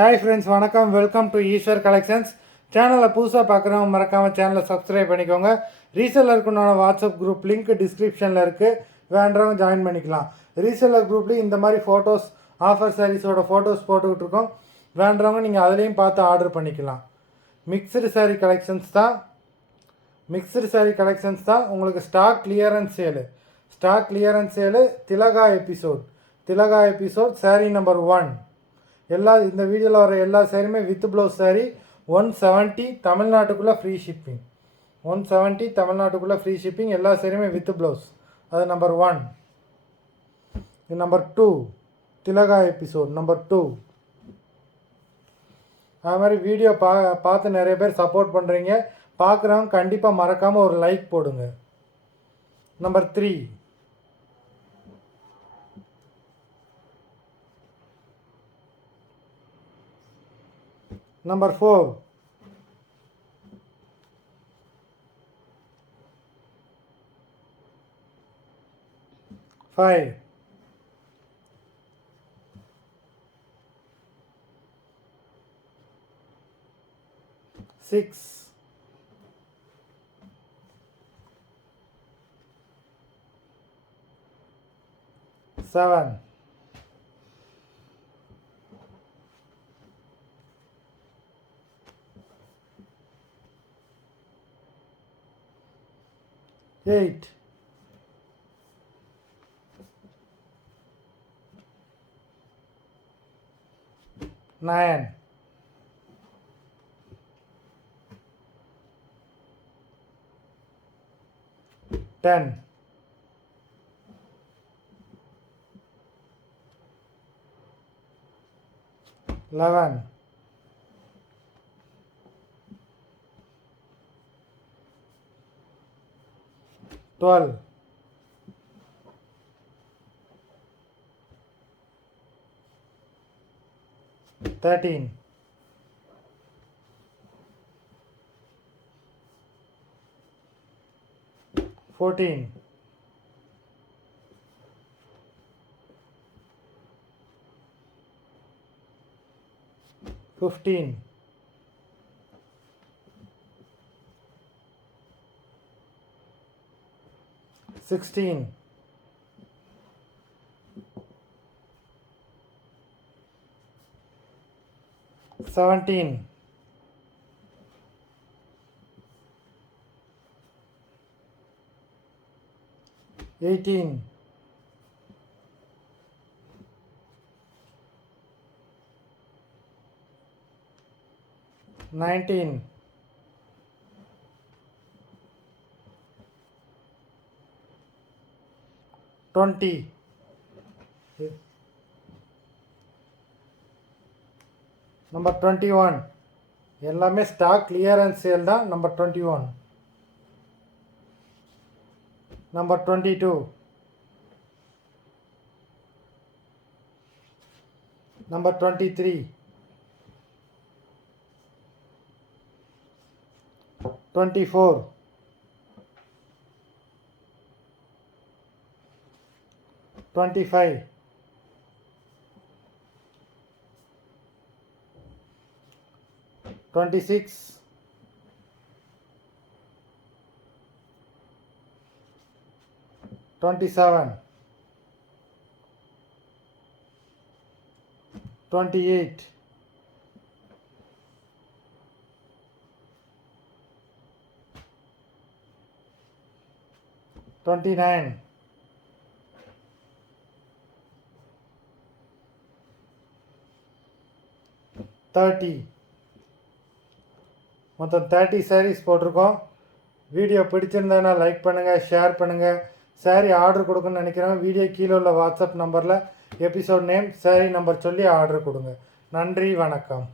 Hi friends, வணக்கம். Welcome to Eswar collections. சேனலில் புதுசாக பார்க்குறவங்க மறக்காமல் சேனலை சப்ஸ்கிரைப் பண்ணிக்கோங்க. ரீசெல்லருக்குண்டான வாட்ஸ்அப் குரூப் லிங்க் டிஸ்கிரிப்ஷனில் இருக்குது, வேண்டவங்க ஜாயின் பண்ணிக்கலாம். ரீசெல்லர் குரூப்லேயும் இந்த மாதிரி ஃபோட்டோஸ், ஆஃபர் சாரீஸோட ஃபோட்டோஸ் போட்டுக்கிட்டு இருக்கோம். வேண்டவங்க நீங்கள் அதுலேயும் பார்த்து ஆர்டர் பண்ணிக்கலாம். மிக்சடு சாரீ கலெக்ஷன்ஸ் தான் உங்களுக்கு ஸ்டாக் கிளியரன்ஸ் சேலு திலகா எபிசோட் சாரீ நம்பர் 1. இந்த வீடியோவில் வர எல்லா சாரியுமே வித் ப்ளவுஸ் சாரீ. 170 தமிழ்நாட்டுக்குள்ளே ஃப்ரீ ஷிப்பிங். எல்லா சாரியுமே வித் ப்ளவுஸ். அது நம்பர் 1. நம்பர் 2 திலகா எபிசோட் நம்பர் 2. அது மாதிரி வீடியோ பார்த்து நிறைய பேர் சப்போர்ட் பண்ணுறீங்க. பார்க்குறவங்க கண்டிப்பாக மறக்காமல் ஒரு லைக் போடுங்க. நம்பர் 3 Number 4 5 6 7 8 9 10 11 12 13 14 15 16 17 18 19 20 நம்பர் 21. எல்லாமே ஸ்டாக் கிளியரன்ஸ் சேல் தான். நம்பர் 21. நம்பர் 22. நம்பர் 23. 24. 25. 26. 27. 28. 29. 30. மொத்தம் 30 சாரீஸ் போட்டிருக்கோம். வீடியோ பிடிச்சிருந்ததுன்னா லைக் பண்ணுங்கள், ஷேர் பண்ணுங்கள். சாரீ ஆர்டர் கொடுக்கணும்னு நினைக்கிறேன். வீடியோ கீழே உள்ள வாட்ஸ்அப் நம்பரில் எபிசோட் நேம், சாரீ நம்பர் சொல்லி ஆர்டர் கொடுங்க. நன்றி, வணக்கம்.